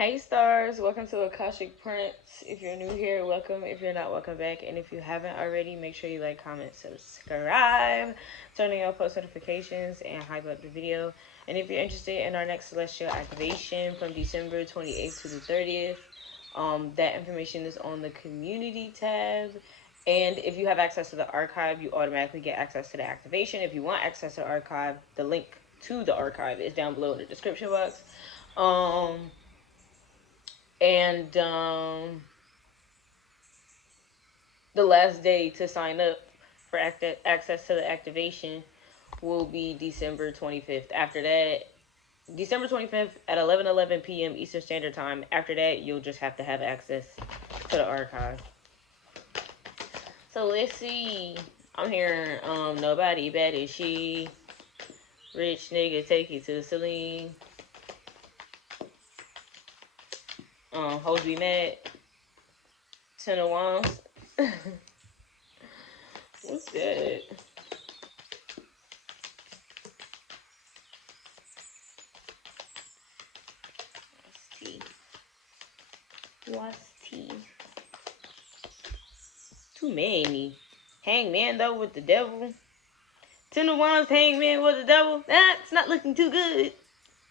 Hey stars, welcome to Akashic Prince. If you're new here, welcome. If you're not, welcome back. And if you haven't already, make sure you like, comment, subscribe, turn on your post notifications, and hype up the video. And if you're interested in our next celestial activation from December 28th to the 30th, that information is on the community tab. And if you have access to the archive, you automatically get access to the activation. If you want access to the archive, the link to the archive is down below in the description box. And the last day to sign up for access to the activation will be December 25th. After that, December 25th at 11:11 p.m. Eastern Standard Time. After that, you'll just have to have access to the archive. So let's see. I'm hearing nobody bad as she. Rich nigga take you to Celine. Hoes be mad. 10 of Wands. What's that? What's tea? Too many. Hangman though with the devil. 10 of Wands, Hangman with the devil. That's not looking too good.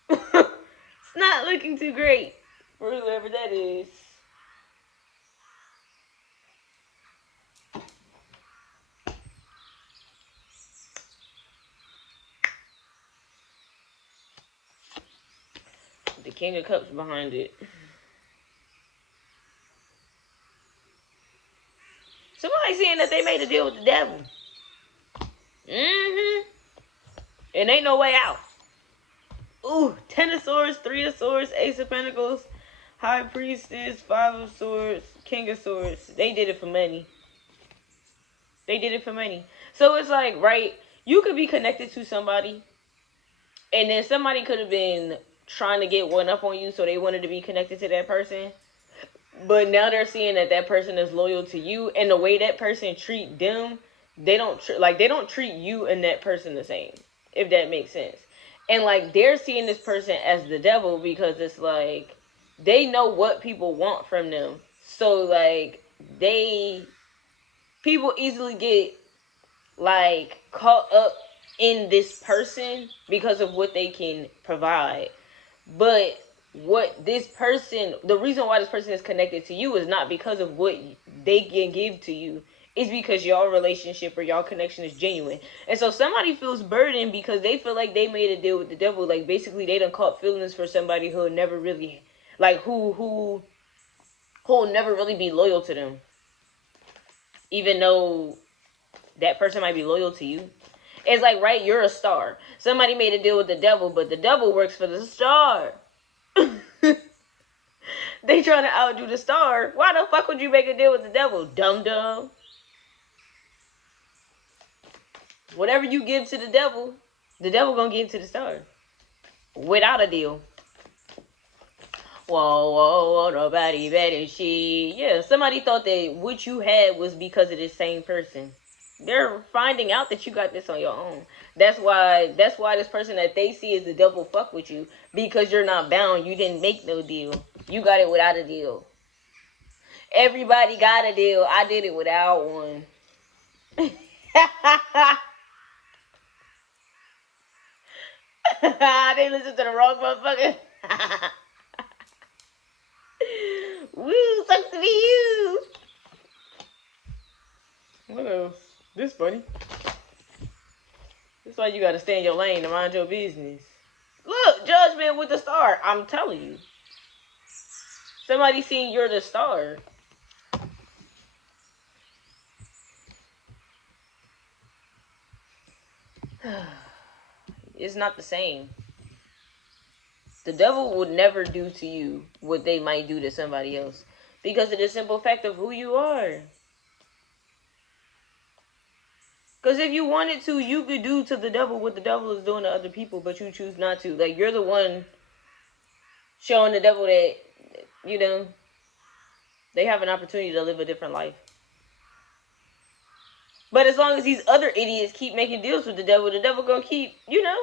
It's not looking too great for whoever that is. The King of Cups behind it. Somebody saying that they made a deal with the devil. And ain't no way out. Ooh, 10 of Swords, 3 of Swords, Ace of Pentacles, High Priestess, 5 of Swords, King of Swords. They did it for money. They did it for money. So it's like, right, you could be connected to somebody, and then somebody could have been trying to get one up on you, so they wanted to be connected to that person. But now they're seeing that that person is loyal to you, and the way that person treat them, they don't treat you and that person the same, if that makes sense. And like they're seeing this person as the devil because it's like they know what people want from them. So like people easily get like caught up in this person because of what they can provide. But what this person, the reason why this person is connected to you is not because of what they can give to you. It's because y'all relationship or y'all connection is genuine. And so somebody feels burdened because they feel like they made a deal with the devil. Like basically they done caught feelings for somebody who never really, like who'll never really be loyal to them. Even though that person might be loyal to you. It's like, right, you're a star. Somebody made a deal with the devil, but the devil works for the star. They trying to outdo the star. Why the fuck would you make a deal with the devil? Dum dum. Whatever you give to the devil gonna give to the star. Without a deal. Whoa, nobody better she. Yeah, somebody thought that what you had was because of this same person. They're finding out that you got this on your own. That's why this person that they see is the devil fuck with you. Because you're not bound. You didn't make no deal. You got it without a deal. Everybody got a deal. I did it without one. I didn't listen to the wrong motherfucker. Woo, sucks to be you. What else? This funny. That's why you gotta stay in your lane to mind your business. Look, Judgment with the star. I'm telling you. Somebody seen you're the star. It's not the same. The devil would never do to you what they might do to somebody else. Because of the simple fact of who you are. Because if you wanted to, you could do to the devil what the devil is doing to other people, but you choose not to. Like, you're the one showing the devil that, you know, they have an opportunity to live a different life. But as long as these other idiots keep making deals with the devil gonna keep, you know,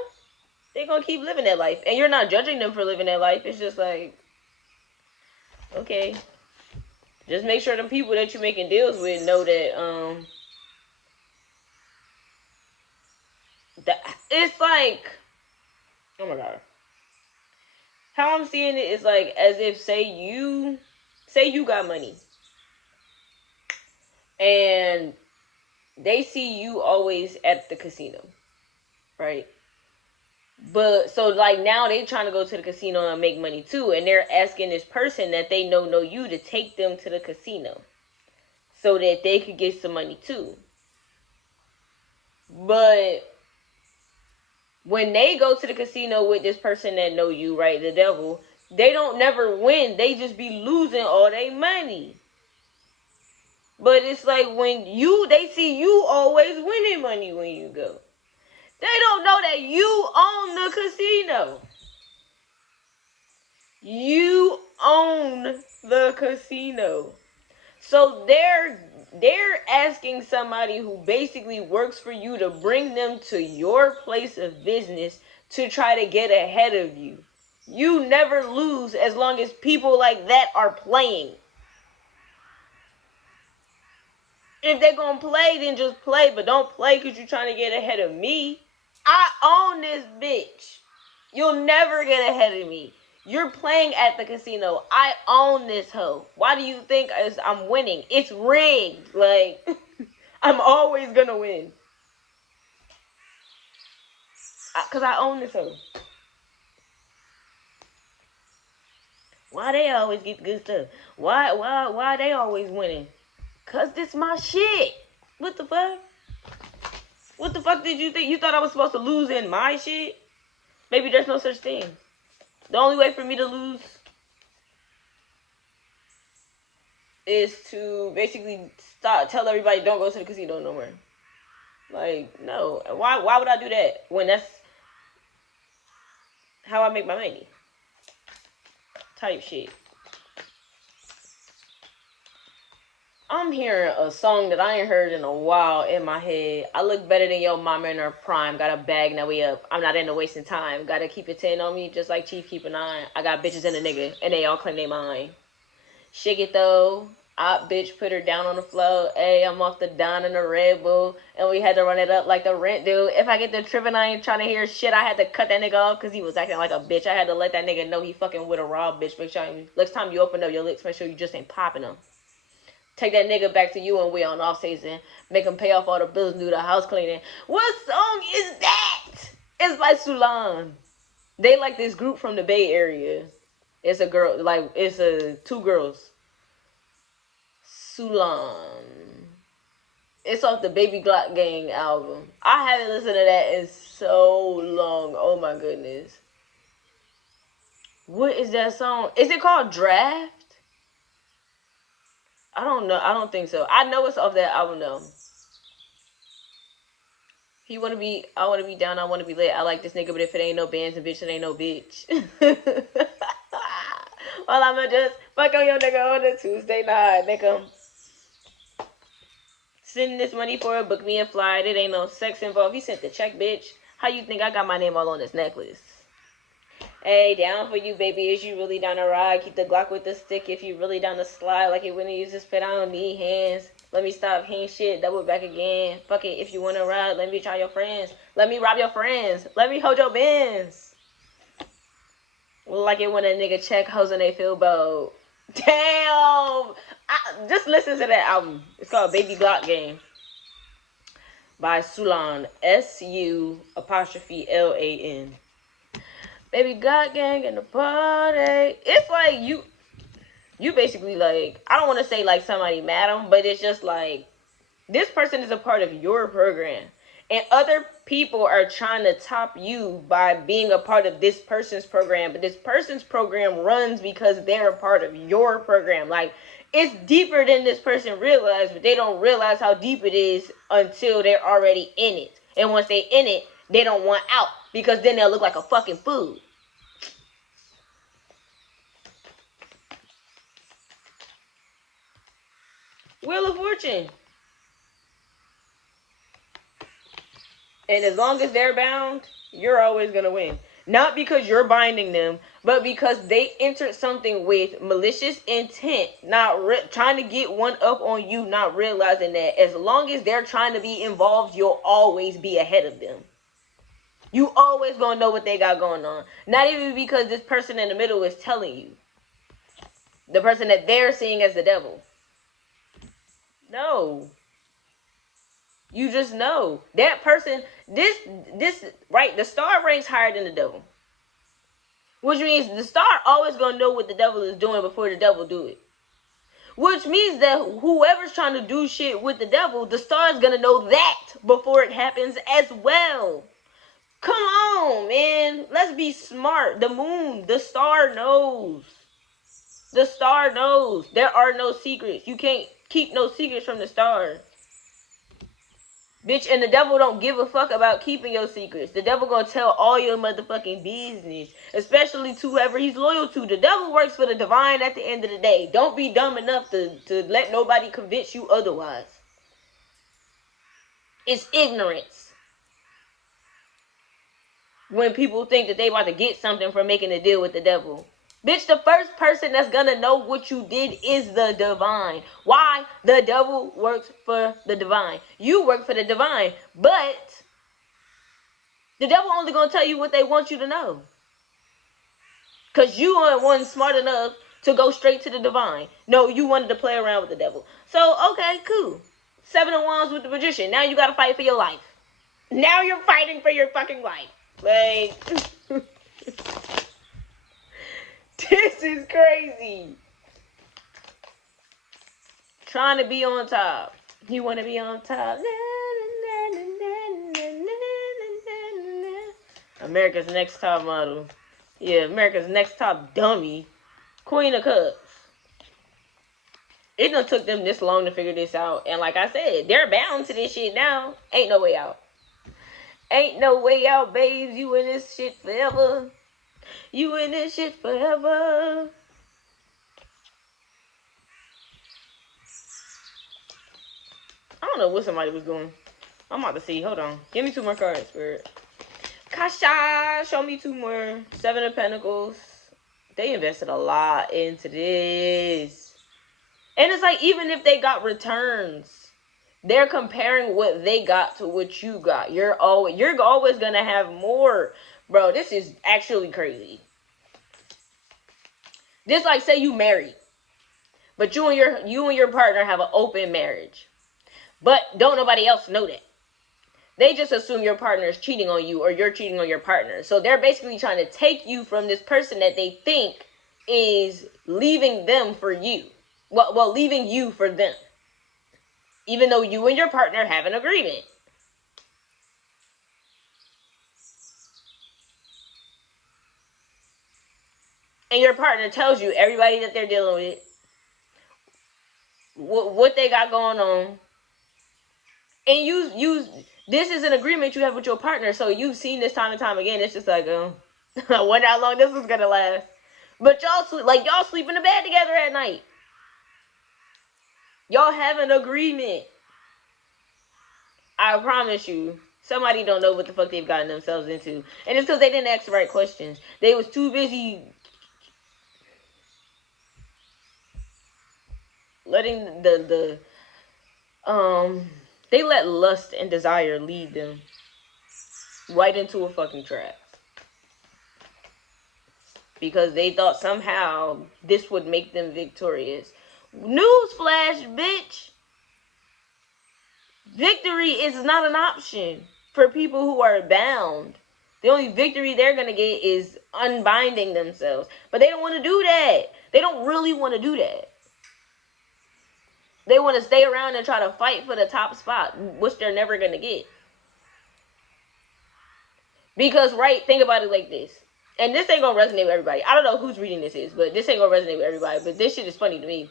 they're gonna keep living that life. And you're not judging them for living that life. It's just like, Okay. Just make sure the people that you're making deals with know that that it's like, oh my god. How I'm seeing it is like as if say you got money and they see you always at the casino, right? But so like now they trying to go to the casino and make money too, and they're asking this person that they know you to take them to the casino so that they could get some money too. But when they go to the casino with this person that know you, right, the devil, they don't never win. They just be losing all their money. But it's like when they see you always winning money when you go. They don't know that you own the casino. You own the casino. So they're asking somebody who basically works for you to bring them to your place of business to try to get ahead of you. You never lose as long as people like that are playing. If they're gonna play, then just play, but don't play because you're trying to get ahead of me. I own this bitch. You'll never get ahead of me. You're playing at the casino. I own this hoe. Why do you think I'm winning? It's rigged. Like, I'm always gonna win. Because I own this hoe. Why they always get good stuff? Why they always winning? Because this my shit. What the fuck? What the fuck did you think? You thought I was supposed to lose in my shit? Maybe there's no such thing. The only way for me to lose is to basically tell everybody don't go to the casino no more. Like, no. Why would I do that when that's how I make my money? Type shit. I'm hearing a song that I ain't heard in a while in my head. I look better than your mama in her prime. Got a bag, now we up. I'm not into wasting time. Gotta keep it 10 on me, just like Chief keep a 9. I got bitches in a nigga, and they all claim they mine. Shake it though. Op bitch put her down on the floor. Hey, I'm off the Don and the Red Bull. And we had to run it up like the rent dude. If I get the tripping, I ain't trying to hear shit. I had to cut that nigga off because he was acting like a bitch. I had to let that nigga know he fucking with a raw bitch. Make sure next time you open up your lips, make sure you just ain't popping them. Take that nigga back to you and we on off season. Make him pay off all the bills and do the house cleaning. What song is that? It's by Sulan. They like this group from the Bay Area. It's a girl, like, it's two girls. Sulan. It's off the Baby Glock Gang album. I haven't listened to that in so long. Oh my goodness. What is that song? Is it called Draft? I don't know. I don't think so. I know it's off that album though. I wanna be down, I wanna be lit. I like this nigga, but if it ain't no bands and bitch, it ain't no bitch. Well, I'ma just fuck on your nigga on a Tuesday night, nigga. Send this money for it, book me and fly. It ain't no sex involved. He sent the check, bitch. How you think I got my name all on this necklace? Hey, down for you, baby. Is you really down to ride? Keep the Glock with the stick if you really down to slide. Like it when you use the spit, I don't need hands. Let me stop ain't shit. Double back again. Fuck it. If you want to ride, let me try your friends. Let me rob your friends. Let me hold your bins. Like it when a nigga check hoes and they feel bold. Damn. Just listen to that album. It's called Baby Glock Game by Sulan. SU'Lan. Baby Glock Gang in the party. It's like you basically like, I don't want to say like somebody mad him, but it's just like this person is a part of your program. And other people are trying to top you by being a part of this person's program. But this person's program runs because they're a part of your program. Like, it's deeper than this person realized, but they don't realize how deep it is until they're already in it. And once they're in it, they don't want out because then they'll look like a fucking fool. Wheel of Fortune. And as long as they're bound, you're always going to win. Not because you're binding them, But because they entered something with malicious intent, not trying to get one up on you, not realizing that as long as they're trying to be involved, you'll always be ahead of them. You always gonna know what they got going on. Not even because this person in the middle is telling you. The person that they're seeing as the devil. No. You just know. That person, this, right, the star ranks higher than the devil. Which means the star always gonna know what the devil is doing before the devil do it. Which means that whoever's trying to do shit with the devil, the star is gonna know that before it happens as well. Come on, man. Let's be smart. The moon, the star knows. The star knows. There are no secrets. You can't keep no secrets from the star. Bitch, and the devil don't give a fuck about keeping your secrets. The devil gonna tell all your motherfucking business. Especially to whoever he's loyal to. The devil works for the divine at the end of the day. Don't be dumb enough to let nobody convince you otherwise. It's ignorance. When people think that they about to get something from making a deal with the devil. Bitch, the first person that's gonna know what you did is the divine. Why? The devil works for the divine. You work for the divine. But the devil only gonna tell you what they want you to know. Because you aren't one smart enough to go straight to the divine. No, you wanted to play around with the devil. So, okay, cool. 7 of Wands with the magician. Now you gotta fight for your life. Now you're fighting for your fucking life. Like... This is crazy. Trying to be on top. You want to be on top. America's Next Top Model. Yeah, America's Next Top Dummy. Queen of Cups. It done took them this long to figure this out. And like I said, they're bound to this shit now. Ain't no way out. Ain't no way out, babes. You in this shit forever. You in this shit forever. I don't know what somebody was doing. I'm about to see. Hold on. Give me 2 more cards, Spirit. Cashapp, show me 2 more. 7 of Pentacles. They invested a lot into this. And it's like, even if they got returns, they're comparing what they got to what you got. You're always gonna have more. Bro, this is actually crazy. This like, say you married, but you and your partner have an open marriage, but don't nobody else know that. They just assume your partner is cheating on you or you're cheating on your partner. So they're basically trying to take you from this person that they think is leaving them for you. Well, leaving you for them. Even though you and your partner have an agreement. And your partner tells you everybody that they're dealing with, what they got going on. And you this is an agreement you have with your partner, so you've seen this time and time again. It's just like, I wonder how long this is gonna last. But y'all sleep in the bed together at night. Y'all have an agreement. I promise you, somebody don't know what the fuck they've gotten themselves into. And it's because they didn't ask the right questions. They was too busy letting they let lust and desire lead them right into a fucking trap. Because they thought somehow this would make them victorious. Newsflash, bitch! Victory is not an option for people who are bound. The only victory they're gonna get is unbinding themselves. But they don't want to do that. They don't really want to do that. They want to stay around and try to fight for the top spot, which they're never going to get. Because, right, think about it like this. And this ain't going to resonate with everybody. I don't know who's reading this is, but this ain't going to resonate with everybody. But this shit is funny to me.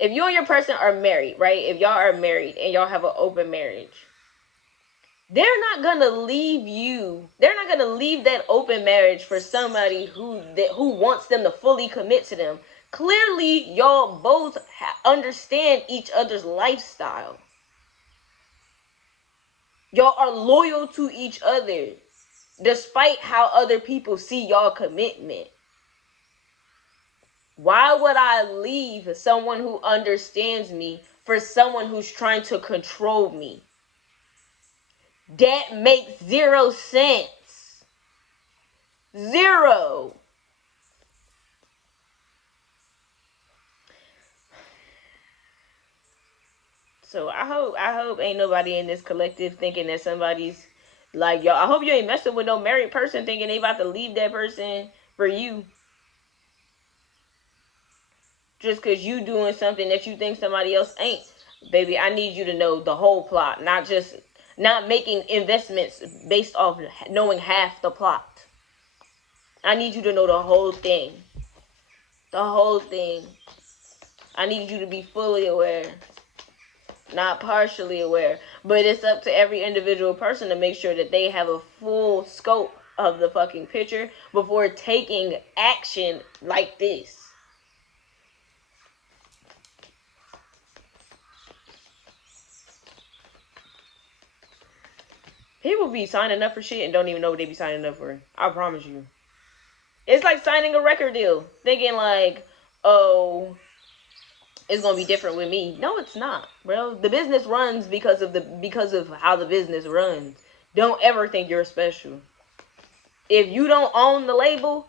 If you and your person are married, right? If y'all are married and y'all have an open marriage, they're not going to leave you. They're not going to leave that open marriage for somebody who wants them to fully commit to them. Clearly, y'all both understand each other's lifestyle. Y'all are loyal to each other. despite how other people see y'all commitment. Why would I leave someone who understands me for someone who's trying to control me? That makes 0 sense. 0. So I hope ain't nobody in this collective thinking that somebody's like, yo, I hope you ain't messing with no married person thinking they about to leave that person for you. Just because you doing something that you think somebody else ain't. Baby, I need you to know the whole plot, not making investments based off knowing half the plot. I need you to know the whole thing. The whole thing. I need you to be fully aware. Not partially aware. But it's up to every individual person to make sure that they have a full scope of the fucking picture before taking action like this. People be signing up for shit and don't even know what they be signing up for. I promise you. It's like signing a record deal. Thinking like, oh, it's gonna be different with me. No, it's not, bro. The business runs because of how the business runs. Don't ever think you're special. If you don't own the label,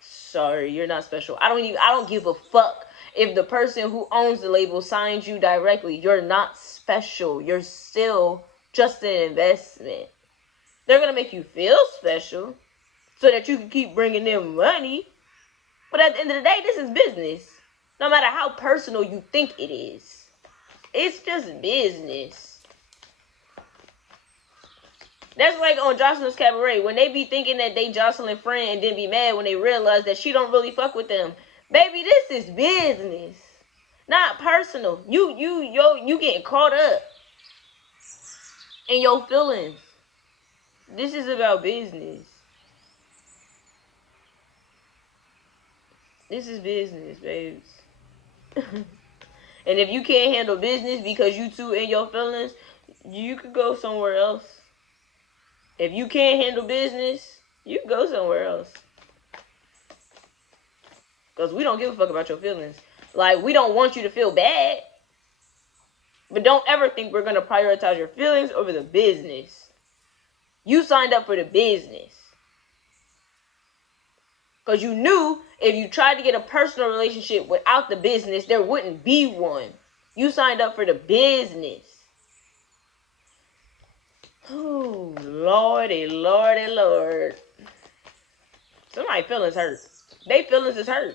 sorry, you're not special. I don't give a fuck if the person who owns the label signs you directly. You're not special. You're still just an investment. They're gonna make you feel special so that you can keep bringing them money. But at the end of the day, this is business. No matter how personal you think it is, it's just business. That's like on Jocelyn's Cabaret, when they be thinking that they Jocelyn friend and then be mad when they realize that she don't really fuck with them. Baby, this is business, not personal. You getting caught up in your feelings. This is about business. This is business, babes. And if you can't handle business because you too in your feelings, you could go somewhere else. If you can't handle business, you can go somewhere else. Because we don't give a fuck about your feelings. Like, we don't want you to feel bad. But don't ever think we're going to prioritize your feelings over the business. You signed up for the business. Because you knew if you tried to get a personal relationship without the business, there wouldn't be one. You signed up for the business. Oh, Lordy, Lordy, Lord. Somebody's feelings hurt. They feelings is hurt.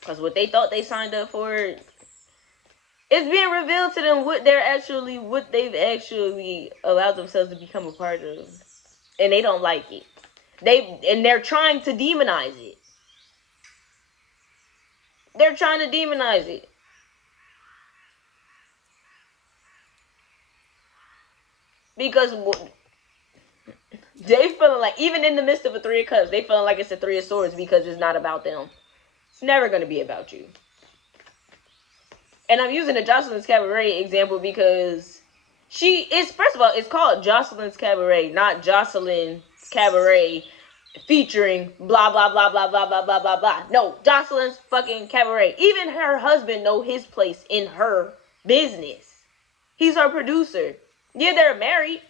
Because what they thought they signed up for, it's being revealed to them what they've actually allowed themselves to become a part of. And they don't like it. They're trying to demonize it. They're trying to demonize it. Because they feeling like, even in the midst of a 3 of Cups, they feeling like it's a 3 of Swords because it's not about them. It's never going to be about you. And I'm using the Jocelyn's Cabaret example because first of all, it's called Jocelyn's Cabaret, not Jocelyn Cabaret featuring blah, blah, blah, blah, blah, blah, blah, blah, blah. No, Jocelyn's fucking Cabaret. Even her husband know his place in her business. He's her producer. Yeah, they're married,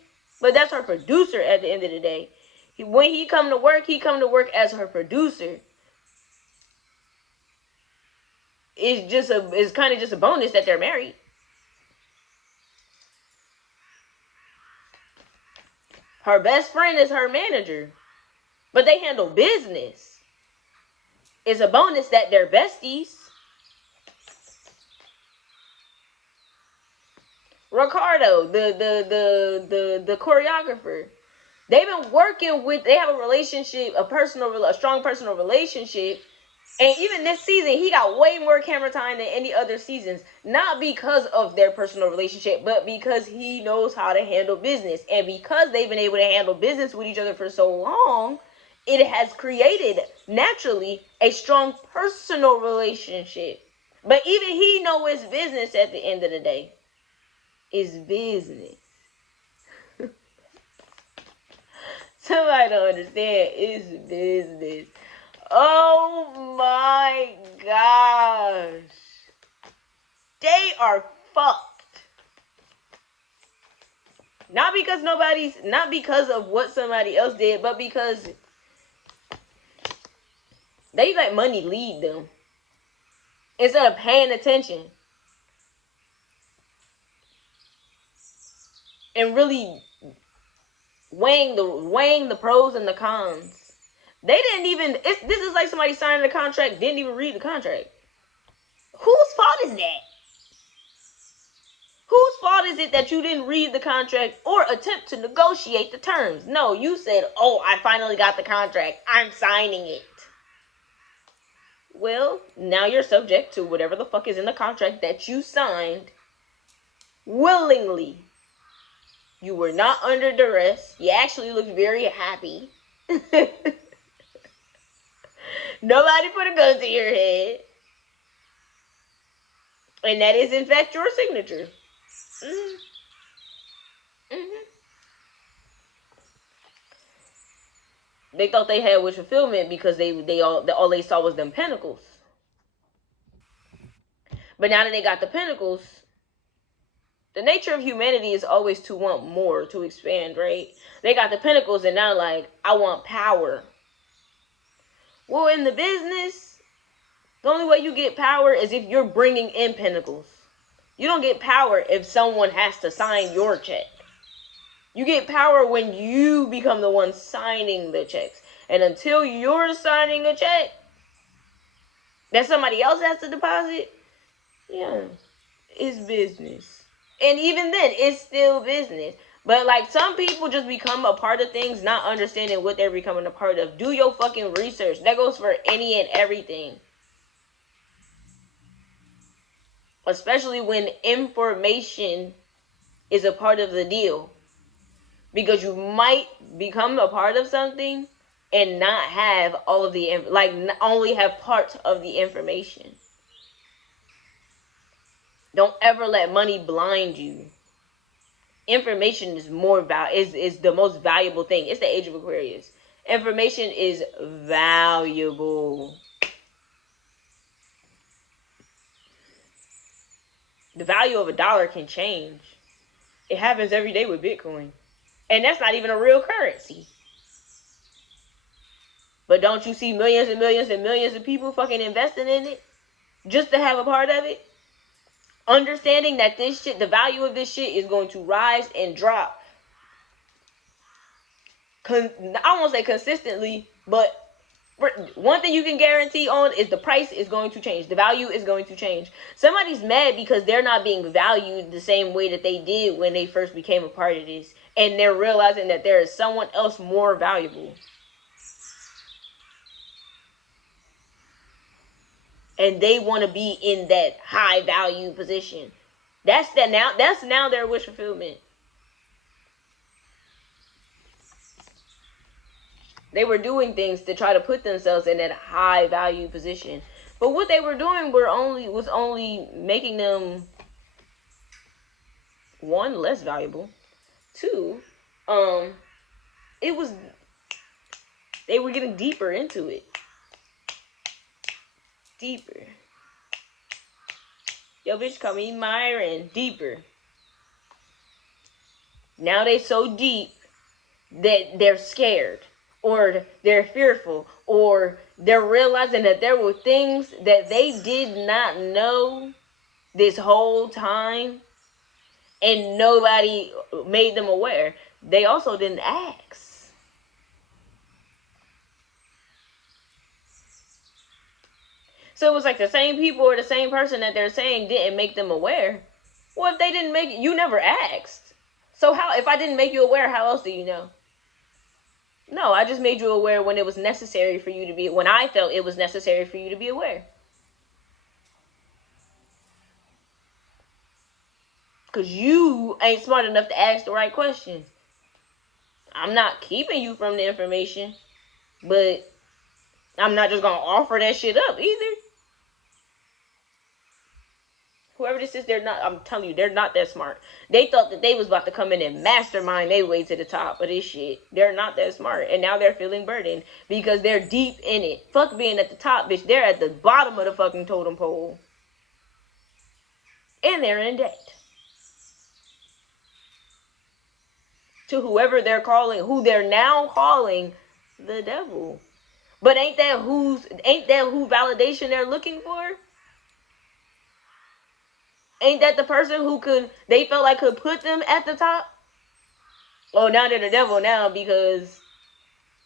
but that's her producer at the end of the day. When he come to work as her producer. It's kind of just a bonus that they're married. Her best friend is her manager, but they handle business. It's a bonus that they're besties. Ricardo, the choreographer, they've been working with. They have a relationship, a strong personal relationship. And even this season, he got way more camera time than any other seasons. Not because of their personal relationship, but because he knows how to handle business. And because they've been able to handle business with each other for so long, it has created, naturally, a strong personal relationship. But even he knows it's business at the end of the day. It's business. Somebody don't understand. It's business. Oh my gosh. They are fucked. Not because of what somebody else did, but because they let money lead them instead of paying attention and really weighing the pros and the cons. They didn't even. This is like somebody signing a contract, didn't even read the contract. Whose fault is that? Whose fault is it that you didn't read the contract or attempt to negotiate the terms? No, you said, "Oh, I finally got the contract. I'm signing it." Well, now you're subject to whatever the fuck is in the contract that you signed willingly. You were not under duress. You actually looked very happy. Nobody put a gun to your head. And that is, in fact, your signature. Mm-hmm. Mm-hmm. They thought they had wish fulfillment because all they saw was them pentacles. But now that they got the pentacles, the nature of humanity is always to want more, to expand, right? They got the pentacles and now like, I want power. Well, in the business, the only way you get power is if you're bringing in pentacles. You don't get power if someone has to sign your check. You get power when you become the one signing the checks. And until you're signing a check that somebody else has to deposit, yeah, it's business. And even then, it's still business. But like, some people just become a part of things not understanding what they're becoming a part of. Do your fucking research. That goes for any and everything. Especially when information is a part of the deal. Because you might become a part of something and not have all of the, like, only have part of the information. Don't ever let money blind you. Information is is the most valuable thing. It's the age of Aquarius. Information is valuable. The value of $1 can change. It happens every day with Bitcoin. And that's not even a real currency. But don't you see millions and millions and millions of people fucking investing in it just to have a part of it? Understanding that this shit, the value of this shit is going to rise and drop. I won't say consistently, but one thing you can guarantee on is the price is going to change. The value is going to change. Somebody's mad because they're not being valued the same way that they did when they first became a part of this. And they're realizing that there is someone else more valuable. And they want to be in that high value position. That's now their wish fulfillment. They were doing things to try to put themselves in that high value position. But what they were doing was only making them, one, less valuable. Two, they were getting deeper into it. Deeper. Yo, bitch, call me Myron. Deeper. Now they so deep that they're scared, or they're fearful, or they're realizing that there were things that they did not know this whole time, and nobody made them aware. They also didn't ask. So it was like the same people or the same person that they're saying didn't make them aware. Well, if they didn't make it, you never asked. So how, if I didn't make you aware, how else do you know? No, I just made you aware when it was necessary for you to be, when I felt it was necessary for you to be aware. Because you ain't smart enough to ask the right questions. I'm not keeping you from the information, but I'm not just going to offer that shit up either. Whoever this is, they're not, I'm telling you, they're not that smart. They thought that they was about to come in and mastermind their way to the top of this shit. They're not that smart. And now they're feeling burdened because they're deep in it. Fuck being at the top, bitch. They're at the bottom of the fucking totem pole. And they're in debt. To whoever they're calling, who they're now calling the devil. But ain't that who validation they're looking for? Ain't that the person who they felt like could put them at the top? Oh, now they're the devil now because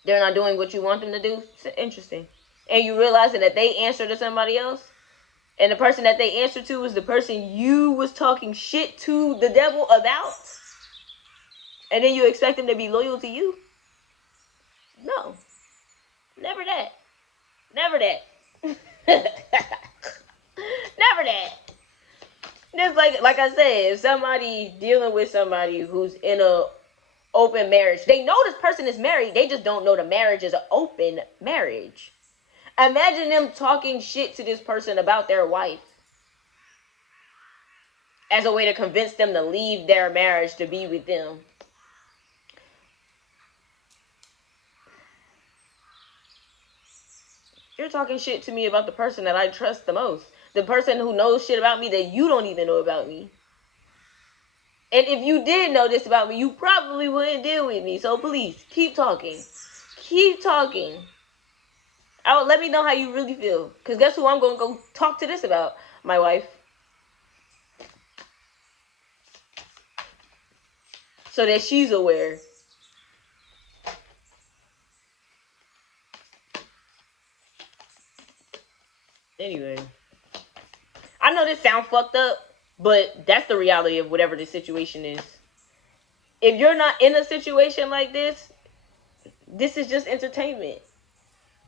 they're not doing what you want them to do. It's interesting. And you realizing that they answer to somebody else? And the person that they answer to is the person you was talking shit to the devil about? And then you expect them to be loyal to you? No. Never that. Never that. Never that. Just like I said, if somebody dealing with somebody who's in a open marriage, they know this person is married, they just don't know the marriage is an open marriage. Imagine them talking shit to this person about their wife as a way to convince them to leave their marriage to be with them. You're talking shit to me about the person that I trust the most. The person who knows shit about me that you don't even know about me. And if you did know this about me, you probably wouldn't deal with me. So please, keep talking. Keep talking. Let me know how you really feel. Because guess who I'm going to go talk to this about? My wife. So that she's aware. Anyway. I know this sounds fucked up, but that's the reality of whatever the situation is. If you're not in a situation like this is just entertainment.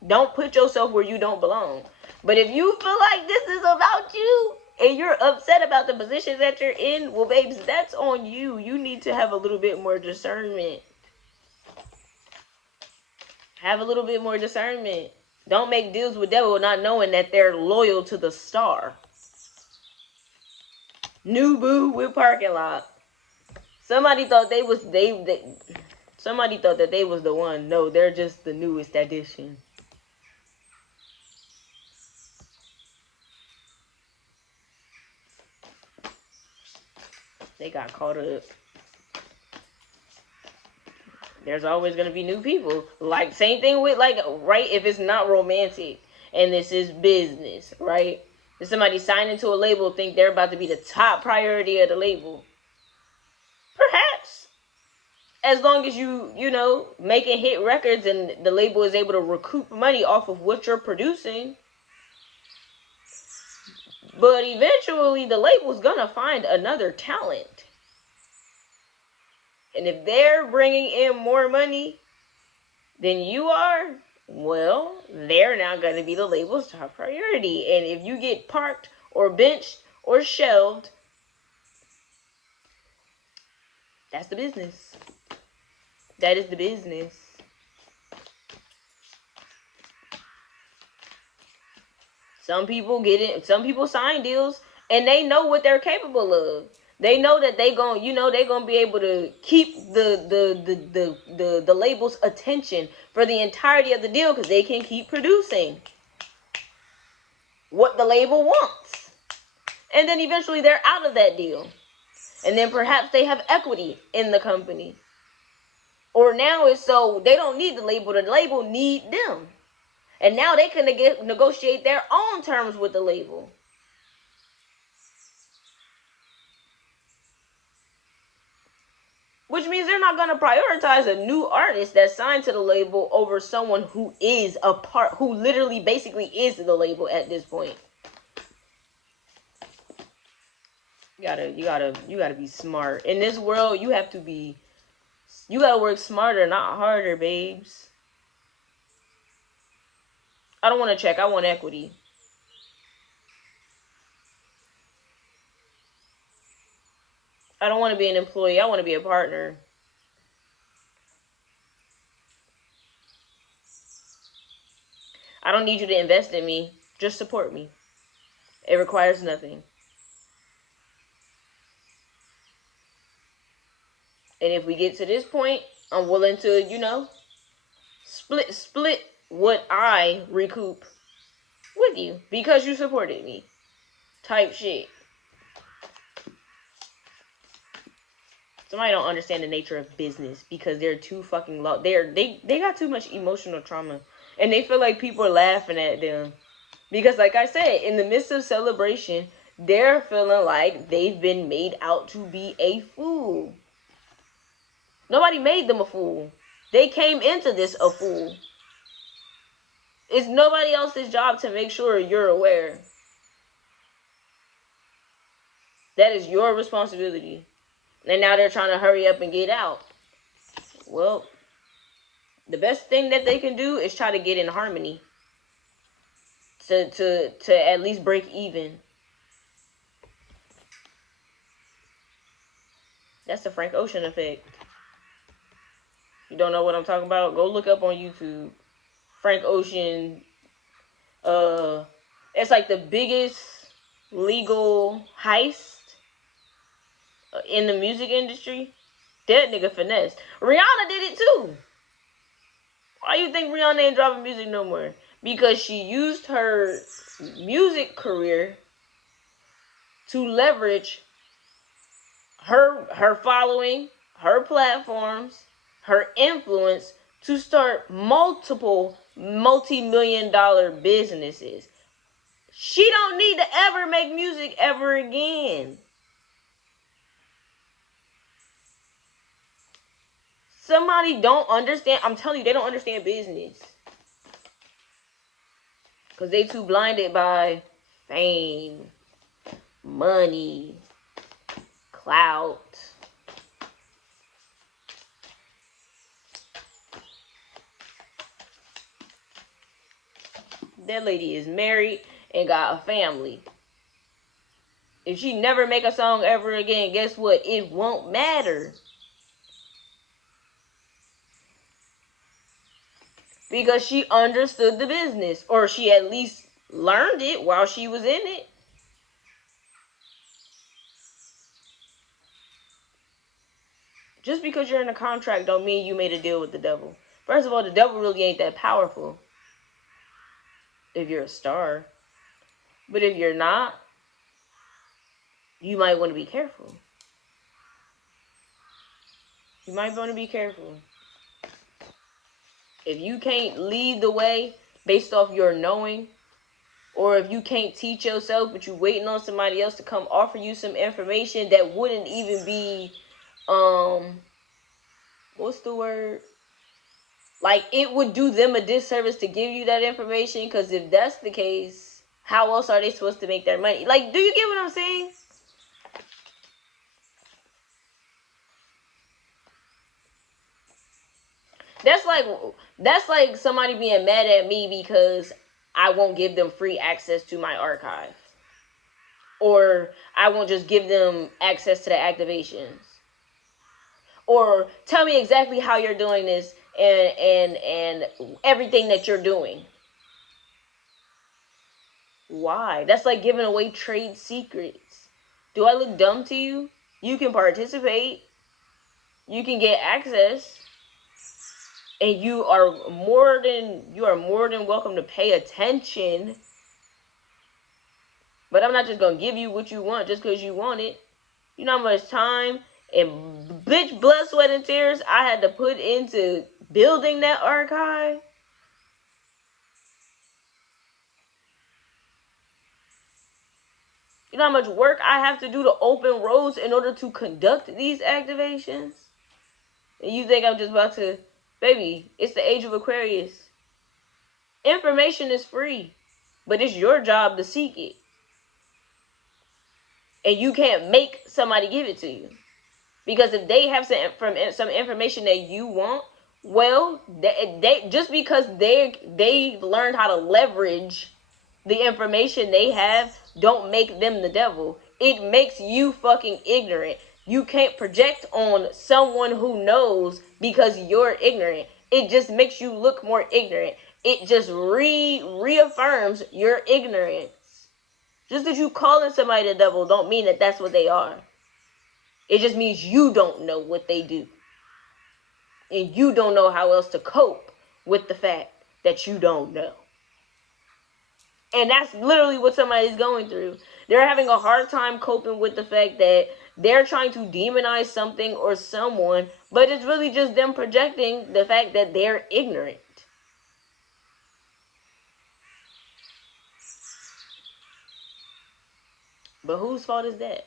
Don't put yourself where you don't belong. But if you feel like this is about you and you're upset about the position that you're in, well, babes, that's on you. You need to have a little bit more discernment. Have a little bit more discernment. Don't make deals with devil not knowing that they're loyal to the star. New boo with parking lot. Somebody thought somebody thought that they was the one. No, they're just the newest addition. They got caught up. There's always going to be new people. Like, same thing with, like, right, if it's not romantic and this is business, right? If somebody sign into a label think they're about to be the top priority of the label. Perhaps. As long as you know, making hit records and the label is able to recoup money off of what you're producing. But eventually, the label's gonna find another talent. And if they're bringing in more money than you are, well, they're now gonna be the label's top priority. And if you get parked or benched or shelved, that's the business. That is the business. Some people get it. Some people sign deals and they know what they're capable of. They know that they gonna be able to keep the label's attention for the entirety of the deal because they can keep producing what the label wants. And then eventually they're out of that deal. And then perhaps they have equity in the company. Or now it's so they don't need the label need them. And now they can negotiate their own terms with the label. Which means they're not going to prioritize a new artist that's signed to the label over someone who is who literally basically is the label at this point. You gotta be smart. In this world, you gotta work smarter, not harder, babes. I don't want to check. I want equity. I don't want to be an employee. I want to be a partner. I don't need you to invest in me. Just support me. It requires nothing. And if we get to this point, I'm willing to, split what I recoup with you because you supported me. Type shit. Somebody don't understand the nature of business because they're too fucking low. They got too much emotional trauma, and they feel like people are laughing at them because, like I said, in the midst of celebration, they're feeling like they've been made out to be a fool. Nobody made them a fool. They came into this a fool. It's nobody else's job to make sure you're aware. That is your responsibility. And now they're trying to hurry up and get out. Well, the best thing that they can do is try to get in harmony. To at least break even. That's the Frank Ocean effect. You don't know what I'm talking about? Go look up on YouTube. Frank Ocean. It's like the biggest legal heist in the music industry. That nigga finessed. Rihanna did it too. Why you think Rihanna ain't dropping music no more? Because she used her music career to leverage her following, her platforms, her influence to start multiple multi-million-dollar businesses. She don't need to ever make music ever again. Somebody don't understand. I'm telling you, they don't understand business. Because they too blinded by fame, money, clout. That lady is married and got a family. If she never make a song ever again, guess what? It won't matter. Because she understood the business. Or she at least learned it while she was in it. Just because you're in a contract don't mean you made a deal with the devil. First of all, the devil really ain't that powerful. If you're a star. But if you're not, you might want to be careful. You might want to be careful. If you can't lead the way based off your knowing, or if you can't teach yourself, but you waiting on somebody else to come offer you some information that wouldn't even be, what's the word? Like, it would do them a disservice to give you that information, because if that's the case, how else are they supposed to make their money? Like, do you get what I'm saying? That's like somebody being mad at me because I won't give them free access to my archive. Or I won't just give them access to the activations. Or tell me exactly how you're doing this and everything that you're doing. Why? That's like giving away trade secrets. Do I look dumb to you? You can participate. You can get access. And you are more than welcome to pay attention. But I'm not just gonna give you what you want just because you want it. You know how much time and bitch blood, sweat, and tears I had to put into building that archive? You know how much work I have to do to open roads in order to conduct these activations? And you think I'm just about to... Baby, it's the age of Aquarius. Information is free, but it's your job to seek it. And you can't make somebody give it to you. Because if they have some information that you want, well, they just because they learned how to leverage the information they have, don't make them the devil. It makes you fucking ignorant. You can't project on someone who knows because you're ignorant. It just makes you look more ignorant. It just reaffirms your ignorance. Just because you calling somebody the devil don't mean that that's what they are. It just means you don't know what they do. And you don't know how else to cope with the fact that you don't know. And that's literally what somebody's going through. They're having a hard time coping with the fact that they're trying to demonize something or someone, but it's really just them projecting the fact that they're ignorant. But whose fault is that?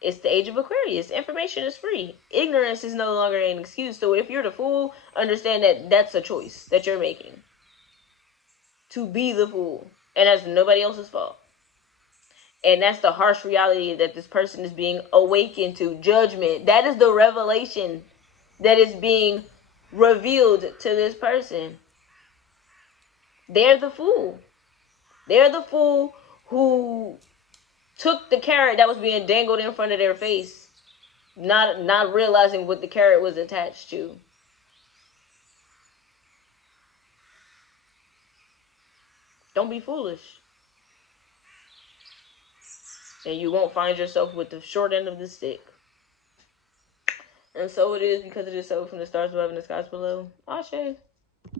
It's the age of Aquarius. Information is free. Ignorance is no longer an excuse. So if you're the fool, understand that that's a choice that you're making. To be the fool. And that's nobody else's fault. And that's the harsh reality that this person is being awakened to. Judgment. That is the revelation that is being revealed to this person. They're the fool. They're the fool who took the carrot that was being dangled in front of their face, not realizing what the carrot was attached to. Don't be foolish. And you won't find yourself with the short end of the stick. And so it is, because it is so, from the stars above and the skies below. Ashe.